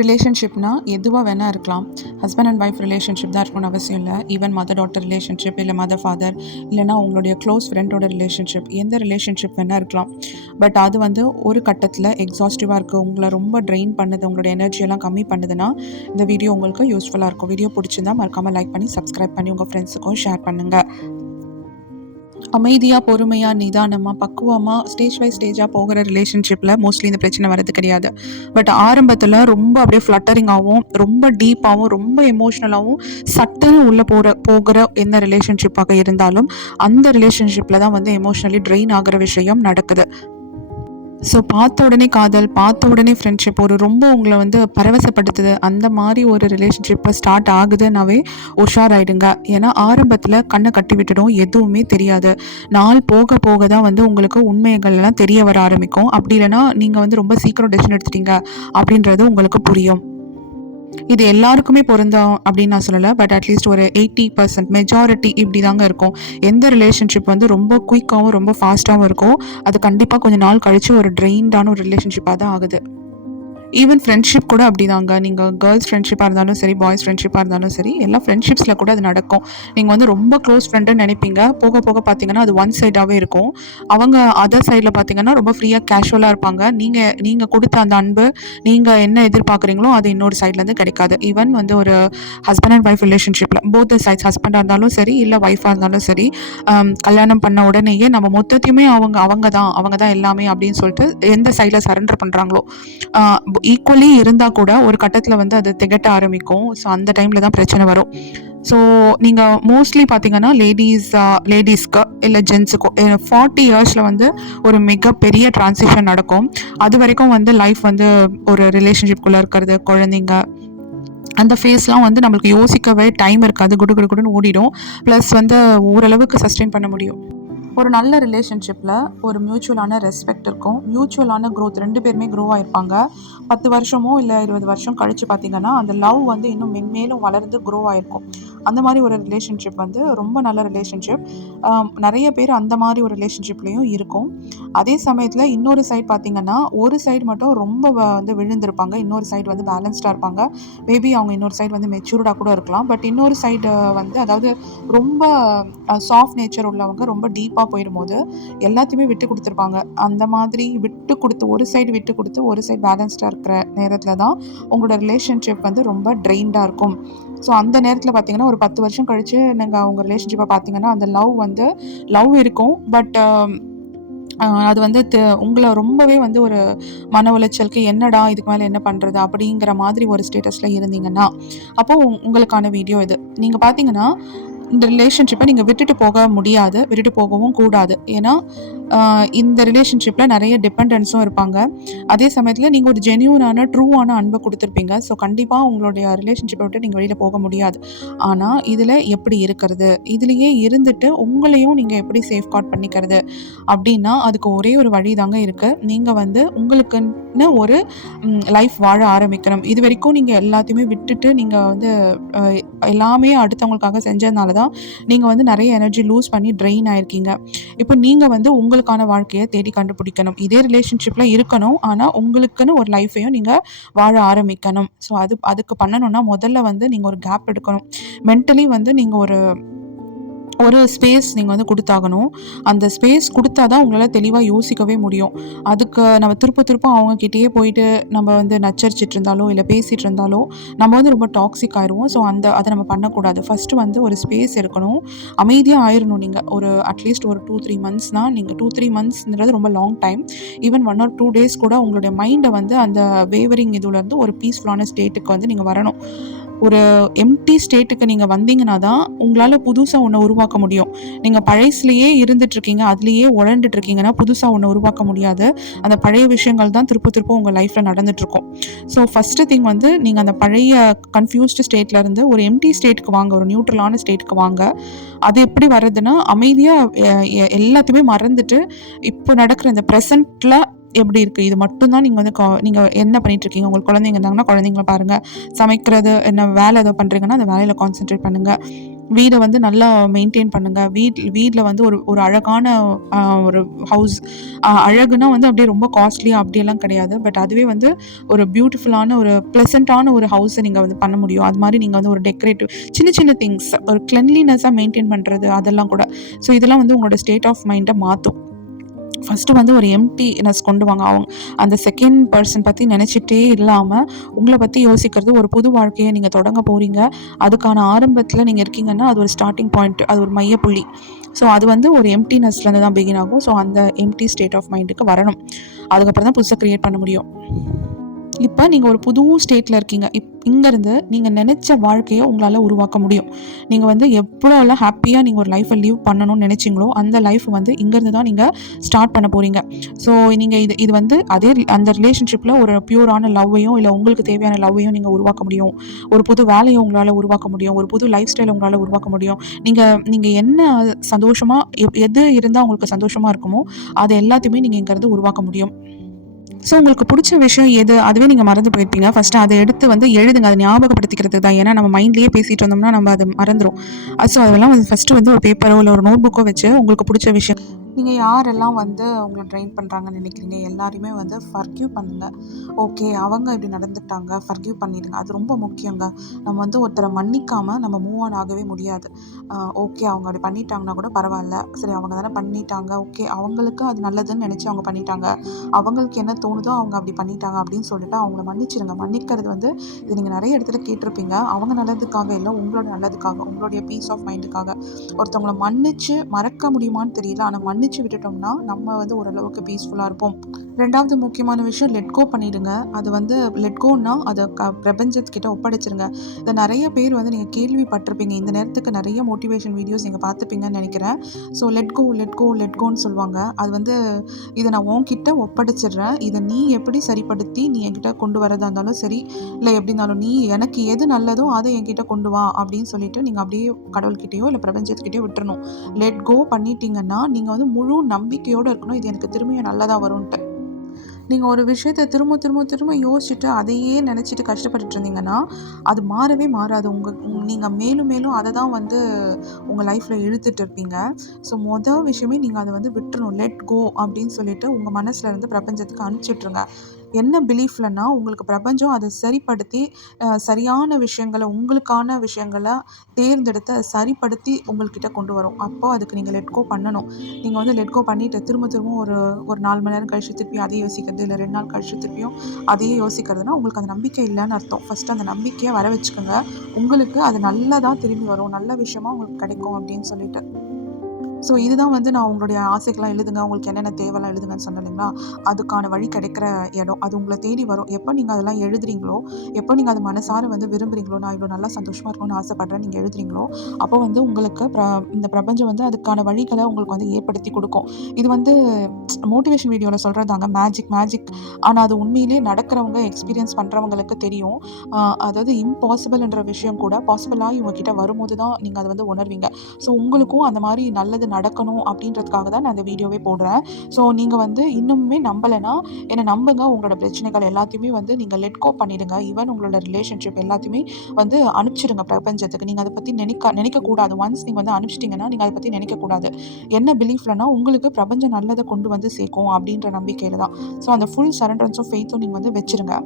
ரிலேஷன்ஷிப்னா எதுவாக வேணால் இருக்கலாம். ஹஸ்பண்ட் அண்ட் ஒய்ஃப் ரிலேஷன்ஷிப் தான் இருக்கணும்னு அவசியம் இல்லை. ஈவன் மதர் டாட்டர் ரிலேஷன்ஷிப் இல்லை மதர் ஃபாதர் இல்லைனா உங்களுடைய க்ளோஸ் ஃப்ரெண்டோட ரிலேஷன்ஷிப் எந்த ரிலேஷன்ஷிப் வேணால் இருக்கலாம். பட் அது வந்து ஒரு கட்டத்தில் எக்ஸாஸ்டிவாக இருக்குது உங்களை ரொம்ப ட்ரெயின் பண்ணுது உங்களோட எனர்ஜியெல்லாம் கம்மி பண்ணுதுன்னா இந்த வீடியோ உங்களுக்கு யூஸ்ஃபுல்லாக இருக்கும். வீடியோ பிடிச்சிருந்தா மறக்காமல் லைக் பண்ணி சப்ஸ்கிரைப் பண்ணி உங்கள் ஃப்ரெண்ட்ஸுக்கும் ஷேர் பண்ணுங்கள் அமைதியாக பொறுமையாக நிதானமாக பக்குவமாக ஸ்டேஜ் பை ஸ்டேஜாக போகிற ரிலேஷன்ஷிப்பில் மோஸ்ட்லி இந்த பிரச்சனை வரது கிடையாது. பட் ஆரம்பத்தில் ரொம்ப அப்படியே ஃப்ளட்டரிங்காகவும் ரொம்ப டீப்பாகவும் ரொம்ப எமோஷ்னலாகவும் சட்டுன்னு உள்ளே போகிற போகிற எந்த ரிலேஷன்ஷிப்பாக இருந்தாலும் அந்த ரிலேஷன்ஷிப்பில் தான் வந்து எமோஷ்னலி ட்ரெயின் ஆகிற விஷயம் நடக்குது. ஸோ பார்த்த உடனே காதல் பார்த்த உடனே ஃப்ரெண்ட்ஷிப் ஒரு ரொம்ப உங்களை வந்து பரவசப்படுத்துது. அந்த மாதிரி ஒரு ரிலேஷன்ஷிப்பை ஸ்டார்ட் ஆகுதுன்னாவே உஷாராயிடுங்க. ஏன்னா ஆரம்பத்தில் கண்ணை கட்டி விட்டுடும் எதுவுமே தெரியாது. நாள் போக போக தான் வந்து உங்களுக்கு உண்மைகள்லாம் தெரிய வர ஆரம்பிக்கும். அப்படி இல்லைன்னா நீங்கள் வந்து ரொம்ப சீக்கிரம் டெசிஷன் எடுத்துட்டீங்க. அப்படின்றது உங்களுக்கு புரியும். இது எல்லாருக்குமே பொருந்தம் அப்படின்னு நான் சொல்லலை பட் அட்லீஸ்ட் ஒரு எயிட்டி பர்சன்ட் மெஜாரிட்டி இப்படி தாங்க இருக்கும். எந்த ரிலேஷன்ஷிப் வந்து ரொம்ப குயிக்காகவும் ரொம்ப ஃபாஸ்ட்டாகவும் இருக்கோ அது கண்டிப்பாக கொஞ்சம் நாள் கழித்து ஒரு ட்ரெயின்டான ஒரு ரிலேஷன்ஷிப்பாக தான் ஆகுது. ஈவன் ஃப்ரெண்ட்ஷிப் கூட அப்படிதாங்க. நீங்கள் கேர்ள்ஸ் ஃப்ரெண்ட்ஷிப்பாக இருந்தாலும் சரி பாய்ஸ் ஃப்ரெண்ட்ஷிப்பாக இருந்தாலும் சரி எல்லா ஃப்ரெண்ட்ஷிப்ஸில் கூட அது நடக்கும். நீங்கள் வந்து ரொம்ப க்ளோஸ் ஃப்ரெண்டுன்னு நினைப்பீங்க. போக போக பார்த்தீங்கன்னா அது ஒன் சைடாகவே இருக்கும். அவங்க அதர் சைடில் பார்த்தீங்கன்னா ரொம்ப ஃப்ரீயாக கேஷுவலாக இருப்பாங்க. நீங்கள் நீங்கள் கொடுத்த அந்த அன்பு நீங்கள் என்ன எதிர்பார்க்குறீங்களோ அது இன்னொரு சைட்லேருந்து கிடைக்காது. ஈவன் வந்து ஒரு ஹஸ்பண்ட் அண்ட் ஒய்ஃப் ரிலேஷன்ஷிப்பில் போத் சைட்ஸ் ஹஸ்பண்டாக இருந்தாலும் சரி இல்லை ஒய்ஃபாக இருந்தாலும் சரி um, கல்யாணம் பண்ண உடனேயே நம்ம மொத்தத்தையுமே அவங்க அவங்க தான் அவங்க தான் எல்லாமே அப்படின்னு சொல்லிட்டு எந்த சைடில் சரண்டர் பண்ணுறாங்களோ ஈக்குவலி இருந்தால் கூட ஒரு கட்டத்தில் வந்து அது திகட்ட ஆரம்பிக்கும். ஸோ அந்த டைமில் தான் பிரச்சனை வரும். ஸோ நீங்கள் மோஸ்ட்லி பார்த்தீங்கன்னா லேடிஸ் லேடிஸ்க்கு இல்லை ஜென்ஸுக்கோ ஃபார்ட்டி இயர்ஸில் வந்து ஒரு மிகப்பெரிய ட்ரான்சிஷன் நடக்கும். அது வரைக்கும் வந்து லைஃப் வந்து ஒரு ரிலேஷன்ஷிப்குள்ளே இருக்கிறது குழந்தைங்க. அந்த ஃபேஸ்லாம் வந்து நம்மளுக்கு யோசிக்கவே டைம் இருக்காது. குடு குடு குடுன்னு ஓடிடும். ப்ளஸ் வந்து ஓரளவுக்கு சஸ்டெயின் பண்ண முடியும். ஒரு நல்ல ரிலேஷன்ஷிப்பில் ஒரு மியூச்சுவலான ரெஸ்பெக்ட் இருக்கும். மியூச்சுவலான க்ரோத் ரெண்டு பேருமே க்ரோ ஆயிருப்பாங்க. பத்து வருஷமோ இல்லை இருபது வருஷம் கழித்து பார்த்தீங்கன்னா அந்த லவ் வந்து இன்னும் மென்மேலும் வளர்ந்து க்ரோ ஆயிருக்கும். அந்த மாதிரி ஒரு ரிலேஷன்ஷிப் வந்து ரொம்ப நல்ல ரிலேஷன்ஷிப் நிறைய பேர் அந்த மாதிரி ஒரு ரிலேஷன்ஷிப்லேயும் இருக்கும். அதே சமயத்தில் இன்னொரு சைடு பார்த்திங்கன்னா ஒரு சைடு மட்டும் ரொம்ப வந்து விழுந்திருப்பாங்க. இன்னொரு சைடு வந்து பேலன்ஸ்டாக இருப்பாங்க. மேபி அவங்க இன்னொரு சைடு வந்து மெச்சூர்டாக கூட இருக்கலாம். பட் இன்னொரு சைடு வந்து அதாவது ரொம்ப சாஃப்ட் நேச்சர் உள்ளவங்க ரொம்ப டீப்பாக போயிடும்போது எல்லாத்தையுமே விட்டு கொடுத்துருப்பாங்க. அந்த மாதிரி விட்டு கொடுத்து ஒரு சைடு விட்டு கொடுத்து ஒரு சைடு பேலன்ஸ்டாக இருக்கிற நேரத்தில் தான் உங்களோட ரிலேஷன்ஷிப் வந்து ரொம்ப ட்ரெயின்டாக இருக்கும். ஸோ அந்த நேரத்தில் பார்த்தீங்கன்னா ஒரு பத்து வருஷம் கழித்து நீங்கள் அவங்க ரிலேஷன்ஷிப்பை பார்த்தீங்கன்னா அந்த லவ் வந்து லவ் இருக்கும். பட் um, அது வந்து உங்களை ரொம்பவே வந்து ஒரு மன உளைச்சலுக்கு என்னடா இதுக்கு மேலே என்ன பண்ணுறது அப்படிங்கிற மாதிரி ஒரு ஸ்டேட்டஸில் இருந்தீங்கன்னா அப்போது உங்களுக்கான வீடியோ இது. நீங்கள் பார்த்தீங்கன்னா இந்த ரிலேஷன்ஷிப்பை நீங்கள் விட்டுட்டு போக முடியாது விட்டுட்டு போகவும் கூடாது. ஏன்னா இந்த ரிலேஷன்ஷிப்பில் நிறைய டிபெண்டன்ஸும் இருப்பாங்க. அதே சமயத்தில் நீங்கள் ஒரு ஜென்யூனான ட்ரூவான அன்பை கொடுத்துருப்பீங்க. ஸோ கண்டிப்பாக உங்களுடைய ரிலேஷன்ஷிப்பை விட்டு நீங்கள் வெளியில் போக முடியாது. ஆனால் இதில் எப்படி இருக்கிறது? இதுலேயே இருந்துட்டு உங்களையும் நீங்கள் எப்படி சேஃப்கார்ட் பண்ணிக்கிறது? அப்படின்னா அதுக்கு ஒரே ஒரு வழி தாங்க இருக்குது நீங்கள் வந்து உங்களுக்குன்னு ஒரு லைஃப் வாழ ஆரம்பிக்கணும். இது வரைக்கும் நீங்கள் எல்லாத்தையுமே விட்டுட்டு நீங்கள் வந்து எல்லாமே அடுத்தவங்களுக்காக செஞ்சதுனால தான் நீங்கள் வந்து நிறைய எனர்ஜி லூஸ் பண்ணி ட்ரெயின் ஆயிருக்கீங்க. இப்போ நீங்கள் வந்து உங்களுக்கான வாழ்க்கையை தேடி கண்டுபிடிக்கணும். இதே ரிலேஷன்ஷிப்பில் இருக்கணும். ஆனால் உங்களுக்குன்னு ஒரு லைஃப்பையும் நீங்கள் வாழ ஆரம்பிக்கணும். ஸோ அது அதுக்கு பண்ணணும்னா முதல்ல வந்து நீங்கள் ஒரு கேப் எடுக்கணும். மென்டலி வந்து நீங்கள் ஒரு ஒரு ஸ்பேஸ் நீங்கள் வந்து கொடுத்தாகணும். அந்த ஸ்பேஸ் கொடுத்தா தான் உங்களால் தெளிவாக யோசிக்கவே முடியும். அதுக்கு நம்ம திருப்ப திருப்ப அவங்கக்கிட்டேயே போயிட்டு நம்ம வந்து நச்சரிச்சிட்டு இருந்தாலோ இல்லை பேசிகிட்டு இருந்தாலோ நம்ம வந்து ரொம்ப டாக்ஸிக் ஆயிடுவோம் ஸோ அந்த அதை நம்ம பண்ணக்கூடாது. ஃபஸ்ட்டு வந்து ஒரு ஸ்பேஸ் இருக்கணும் அமைதியாக ஆயிடணும் நீங்கள் ஒரு அட்லீஸ்ட் ஒரு டூ த்ரீ மந்த்ஸ் தான். நீங்கள் டூ த்ரீ மந்த்ஸ்ன்றது ரொம்ப long time even one or two days கூட உங்களுடைய மைண்டை வந்து அந்த வேவரிங் இதுலேருந்து ஒரு பீஸ்ஃபுல்லான ஸ்டேட்டுக்கு வந்து நீங்கள் வரணும். ஒரு எம்டி ஸ்டேட்டுக்கு நீங்கள் வந்தீங்கன்னா தான் உங்களால் புதுசாக ஒன்று உருவாக்க முடியும். நீங்கள் பழையசுலேயே இருந்துட்டுருக்கீங்க அதுலேயே உழண்டுட்ருக்கீங்கன்னா புதுசாக ஒன்று உருவாக்க முடியாது. அந்த பழைய விஷயங்கள் தான் திருப்ப திருப்ப உங்கள் லைஃப்பில் நடந்துகிட்ருக்கும் ஸோ ஃபஸ்ட்டு திங் வந்து நீங்கள் அந்த பழைய கன்ஃபியூஸ்டு ஸ்டேட்லேருந்து ஒரு எம்டி ஸ்டேட்டுக்கு வாங்க ஒரு நியூட்ரலான ஸ்டேட்டுக்கு வாங்க. அது எப்படி வர்றதுன்னா அமைதியாக எல்லாத்தையுமே மறந்துட்டு இப்போ நடக்கிற இந்த ப்ரெசண்ட்டில் எப்படி இருக்குது இது மட்டும்தான் நீங்கள் வந்து கா நீங்கள் என்ன பண்ணிகிட்ருக்கீங்க உங்களுக்கு குழந்தைங்க இருந்தாங்கன்னா குழந்தைங்கள பாருங்கள் சமைக்கிறது என்ன வேலை எதோ பண்ணுறீங்கன்னா அந்த வேலையில் கான்சென்ட்ரேட் பண்ணுங்கள் வீடை வந்து நல்லா மெயின்டைன் பண்ணுங்கள் வீட் வீட்டில் வந்து ஒரு ஒரு அழகான ஒரு ஹவுஸ் அழகுனா வந்து அப்படியே ரொம்ப காஸ்ட்லி அப்படியெல்லாம் கிடையாது. பட் அதுவே வந்து ஒரு பியூட்டிஃபுல்லான ஒரு ப்ளசண்ட்டான ஒரு ஹவுஸை நீங்கள் வந்து பண்ண முடியும். அது மாதிரி நீங்கள் வந்து ஒரு டெக்கரேட்டிவ் சின்ன சின்ன திங்ஸ் ஒரு கிளென்லினஸாக மெயின்டைன் பண்ணுறது அதெல்லாம் கூட. ஸோ இதெல்லாம் வந்து உங்களோட ஸ்டேட் ஆஃப் மைண்டை மாற்றும் ஃபஸ்ட்டு வந்து ஒரு எம்டினஸ் கொண்டு வாங்க. அவங்க அந்த செகண்ட் பர்சன் பற்றி நினச்சிட்டே இல்லாமல் உங்களை பற்றி யோசிக்கிறது ஒரு புது வாழ்க்கையை நீங்கள் தொடங்க போகிறீங்க அதுக்கான ஆரம்பத்தில் நீங்கள் இருக்கீங்கன்னா அது ஒரு ஸ்டார்டிங் பாயிண்ட் அது ஒரு மையப்புள்ளி. ஸோ அது வந்து ஒரு எம்டினஸ்லேருந்து தான் பிகின் ஆகும். ஸோ அந்த எம்டி ஸ்டேட் ஆஃப் மைண்டுக்கு வரணும். அதுக்கப்புறம் தான் புதுசாக க்ரியேட் பண்ண முடியும். இப்போ நீங்கள் ஒரு புது ஸ்டேட்டில் இருக்கீங்க. இப் இங்கேருந்து நீங்கள் நினச்ச வாழ்க்கையை உங்களால் உருவாக்க முடியும். நீங்கள் வந்து எவ்வளோலாம் ஹாப்பியாக நீங்கள் ஒரு லைஃப்பை லீவ் பண்ணணும்னு நினச்சிங்களோ அந்த லைஃப் வந்து இங்கேருந்து தான் நீங்கள் ஸ்டார்ட் பண்ண போகிறீங்க ஸோ நீங்கள் இது இது வந்து அதே அந்த ரிலேஷன்ஷிப்பில் ஒரு பியூரான லவ்வையும் இல்லை உங்களுக்கு தேவையான லவ்வையும் நீங்கள் உருவாக்க முடியும். ஒரு புது வேலையை உங்களால் உருவாக்க முடியும். ஒரு புது லைஃப் ஸ்டைலை உங்களால் உருவாக்க முடியும். நீங்கள் நீங்கள் என்ன சந்தோஷமாக எது இருந்தால் உங்களுக்கு சந்தோஷமாக இருக்குமோ அதை எல்லாத்தையுமே நீங்கள் இங்கேருந்து உருவாக்க முடியும். ஸோ உங்களுக்கு பிடிச்ச விஷயம் எது? அதுவே நீங்கள் மறந்து போயிருப்பீங்க ஃபஸ்ட்டு அதை எடுத்து வந்து எழுதுங்க. அதை ஞாபகப்படுத்திக்கிறது தான். ஏன்னா நம்ம மைண்ட்லேயே பேசிகிட்டு வந்தோம்னா நம்ம அதை மறந்துடும் ஸோ அதெல்லாம் வந்து ஃபஸ்ட்டு வந்து ஒரு பேப்பரோ இல்லை ஒரு நோட் புக்கோ வச்சு உங்களுக்கு பிடிச்ச விஷயம் நீங்கள் யாரெல்லாம் வந்து உங்களை ட்ரெயின் பண்ணுறாங்கன்னு நினைக்கிறீங்க எல்லாரையுமே வந்து ஃபர்கியூ பண்ணுங்கள் ஓகே அவங்க இப்படி நடந்துக்கிட்டாங்க ஃபர்கியூ பண்ணிடுங்க. அது ரொம்ப முக்கியங்க. நம்ம வந்து ஒருத்தரை மன்னிக்காமல் நம்ம மூவ் ஆன் ஆகவே முடியாது. ஓகே அவங்க அப்படி பண்ணிட்டாங்கன்னா கூட பரவாயில்ல. சரி அவங்க தானே பண்ணிட்டாங்க. ஓகே அவங்களுக்கு அது நல்லதுன்னு நினச்சி அவங்க பண்ணிட்டாங்க. அவங்களுக்கு என்ன தோணுதோ அவங்க அப்படி பண்ணிட்டாங்க அப்படின்னு சொல்லிட்டு அவங்கள மன்னிச்சிருங்க. மன்னிக்கிறது வந்து இது நீங்கள் நிறைய இடத்துல கேட்டிருப்பீங்க. அவங்க நல்லதுக்காக இல்லை உங்களோட நல்லதுக்காக உங்களுடைய பீஸ் ஆஃப் மைண்டுக்காக ஒருத்தவங்கள மன்னிச்சு மறக்க முடியுமான்னு தெரியல. ஆனால் மன்னிச்சு விட்டுட்டோம்னா நம்ம வந்து ஓரளவுக்கு பீஸ்ஃபுல்லாக இருப்போம். ரெண்டாவது முக்கியமான விஷயம் லெட் கோ பண்ணிடுங்க. அது வந்து லெட்கோன்னா அதை க பிரபஞ்சத்துக்கிட்ட ஒப்படைச்சிருங்க. இதை நிறைய பேர் வந்து நீங்கள் கேள்விப்பட்டிருப்பீங்க. இந்த நேரத்துக்கு நிறைய மோட்டிவேஷன் வீடியோஸ் நீங்கள் பார்த்துப்பீங்கன்னு நினைக்கிறேன். So let go let go let சொல்லுவாங்க. அது வந்து இதை நான் உன்கிட்ட ஒப்படைச்சிடுறேன். இதை நீ எப்படி சரிப்படுத்தி நீ என்கிட்ட கொண்டு வரதா இருந்தாலும் சரி இல்லை எப்படி இருந்தாலும் நீ எனக்கு எது நல்லதோ அதை என்கிட்ட கொண்டு வா அப்படின்னு சொல்லிட்டு நீங்கள் அப்படியே கடவுள்கிட்டயோ இல்லை பிரபஞ்சத்துக்கிட்டயோ விட்டுறணும். லெட் கோ பண்ணிட்டீங்கன்னா நீங்கள் வந்து முழு நம்பிக்கையோடு இருக்கணும். இது எனக்கு திரும்பியும் நல்லதாக வரும்ன்ட்டு. நீங்கள் ஒரு விஷயத்தை திரும்ப திரும்ப திரும்ப யோசிச்சுட்டு அதையே நினச்சிட்டு கஷ்டப்பட்டுட்டு இருந்தீங்கன்னா அது மாறவே மாறாது. உங்கள் நீங்கள் மேலும் மேலும் அதை தான் வந்து உங்கள் லைஃப்பில் இழுத்துட்டு இருப்பீங்க. ஸோ மொதல் விஷயமே நீங்கள் அதை வந்து விட்டுறணும். லெட் கோ அப்படின்னு சொல்லிட்டு உங்கள் மனசில் இருந்து பிரபஞ்சத்துக்கு அனுப்பிச்சிட்ருங்க என்ன பிலீஃப்லன்னா உங்களுக்கு பிரபஞ்சம் அதை சரிப்படுத்தி சரியான விஷயங்களை உங்களுக்கான விஷயங்களை தேர்ந்தெடுத்து அதை சரிப்படுத்தி உங்கள்கிட்ட கொண்டு வரும். அப்போ அதுக்கு நீங்கள் லெட்கோ பண்ணணும். நீங்கள் வந்து லெட்கோ பண்ணிட்டு திரும்ப திரும்ப ஒரு ஒரு நாலு மணி நேரம் கழிச்சு திருப்பி அதே யோசிக்கிறது இல்லை ரெண்டு நாள் கழிச்சு திருப்பியும் அதையே யோசிக்கிறதுனா உங்களுக்கு அந்த நம்பிக்கை இல்லைன்னு அர்த்தம். ஃபஸ்ட்டு அந்த நம்பிக்கையை வர வச்சுக்கோங்க. உங்களுக்கு அது நல்லதாக திரும்பி வரும். நல்ல விஷயமா உங்களுக்கு கிடைக்கும் அப்படின்னு சொல்லிட்டு. ஸோ இதுதான் வந்து நான் உங்களுடைய ஆசைகள்லாம் எழுதுங்க. உங்களுக்கு என்னென்ன தேவைலாம் எழுதுங்கன்னு சொன்னேன் இல்லைங்களா? அதுக்கான வழி கிடைக்கிற இடம். அது உங்களை தேடி வரும். எப்போ நீங்கள் அதெல்லாம் எழுதுறீங்களோ எப்போ நீங்கள் அது மனசார வந்து விரும்புறீங்களோ நான் இவ்வளோ நல்லா சந்தோஷமாக இருக்கணும்னு ஆசைப்படுறேன் நீங்கள் எழுதுறீங்களோ அப்போ வந்து உங்களுக்கு ப்ர இந்த பிரபஞ்சம் வந்து அதுக்கான வழிகளை உங்களுக்கு வந்து ஏற்படுத்தி கொடுக்கும். இது வந்து மோட்டிவேஷன் வீடியோவில் சொல்கிறதாங்க மேஜிக் மேஜிக் ஆனால் அது உண்மையிலேயே நடக்கிறவங்க எக்ஸ்பீரியன்ஸ் பண்ணுறவங்களுக்கு தெரியும். அதாவது இம்பாசிபிள்ன்ற விஷயம் கூட பாசிபிளாக இவங்ககிட்ட வரும்போது தான் நீங்கள் அதை வந்து உணர்வீங்க. ஸோ உங்களுக்கும் அந்த மாதிரி நல்லது நடக்கணும் அப்படின்றதுக்காக தான் நான் இந்த வீடியோவே போடுறேன். ஸோ நீங்கள் வந்து இன்னுமே நம்பலைன்னா என்னை நம்புங்க. உங்களோட பிரச்சனைகள் எல்லாத்தையுமே வந்து நீங்கள் லெட்கோ பண்ணிடுங்க. ஈவன் உங்களோட ரிலேஷன்ஷிப் எல்லாத்தையுமே வந்து அனுப்பிச்சிடுங்க பிரபஞ்சத்துக்கு. நீங்கள் அதை பற்றி நினைக்க நினைக்கக்கூடாது. ஒன்ஸ் நீங்கள் வந்து அனுப்பிச்சிட்டிங்கன்னா நீங்கள் அதை பற்றி நினைக்கக்கூடாது. என்ன பிலீஃப்லனா உங்களுக்கு பிரபஞ்சம் நல்லதை கொண்டு வந்து சேர்க்கும் அப்படின்ற நம்பிக்கையில் தான். ஸோ அந்த ஃபுல் சரண்டன்ஸும் ஃபெய்த்தும் நீங்கள் வந்து வச்சுருங்க.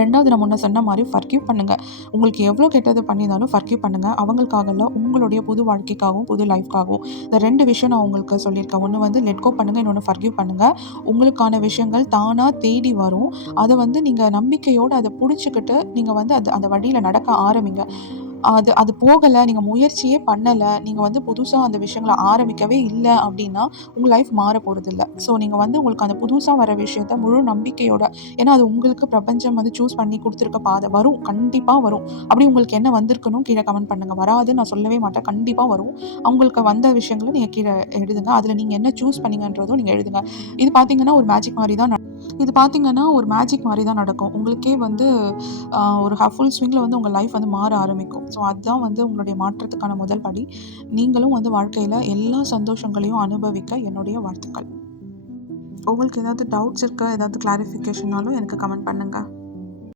ரெண்டாவது நான் முன்ன சொன்ன மாதிரி ஃபர்கியூ பண்ணுங்கள் உங்களுக்கு எவ்வளோ கெட்டது பண்ணியிருந்தாலும் ஃபர்கியூ பண்ணுங்கள் அவங்களுக்காக இல்லை உங்களுடைய புது வாழ்க்கைக்காகவும் புது லைஃப்காகவும் இந்த ரெண்டு விஷயம் நான் உங்களுக்கு சொல்லியிருக்கேன். ஒன்று வந்து லெட்கோ பண்ணுங்கள் இன்னொன்று ஃபர்கியூ பண்ணுங்கள் உங்களுக்கான விஷயங்கள் தானாக தேடி வரும். அதை வந்து நீங்கள் நம்பிக்கையோடு அதை பிடிச்சிக்கிட்டு நீங்கள் வந்து அது அந்த வழியில் நடக்க ஆரம்பிங்க. அது அது போகலை நீங்கள் முயற்சியே பண்ணலை நீங்கள் வந்து புதுசாக அந்த விஷயங்களை ஆரம்பிக்கவே இல்லை அப்படின்னா உங்கள் லைஃப் மாற போகிறதில்ல ஸோ நீங்கள் வந்து உங்களுக்கு அந்த புதுசாக வர விஷயத்த முழு நம்பிக்கையோட ஏன்னா அது உங்களுக்கு பிரபஞ்சம் வந்து சூஸ் பண்ணி கொடுத்துருக்க பாதை வரும் கண்டிப்பாக வரும். அப்படி உங்களுக்கு என்ன வந்திருக்கணும் கீழே கமெண்ட் பண்ணுங்கள் வராது நான் சொல்லவே மாட்டேன். கண்டிப்பாக வரும். அவங்களுக்கு வந்த விஷயங்களை நீங்கள் கீழே எழுதுங்க. அதில் நீங்கள் என்ன சூஸ் பண்ணீங்கன்றதும் நீங்கள் எழுதுங்க. இது பார்த்தீங்கன்னா ஒரு மேஜிக் மாதிரி தான் இது பார்த்தீங்கன்னா ஒரு மேஜிக் மாதிரி தான் நடக்கும். உங்களுக்கே வந்து ஒரு ஃபுல் ஸ்விங்கில் வந்து உங்கள் லைஃப் வந்து மாற ஆரம்பிக்கும். ஸோ அதுதான் வந்து உங்களுடைய மாற்றத்துக்கான முதல் படி. நீங்களும் வந்து வாழ்க்கையில் எல்லா சந்தோஷங்களையும் அனுபவிக்க என்னுடைய வாழ்த்துக்கள். உங்களுக்கு ஏதாவது டவுட்ஸ் இருக்கா? ஏதாவது கிளாரிஃபிகேஷனாலும் எனக்கு கமெண்ட் பண்ணுங்கள்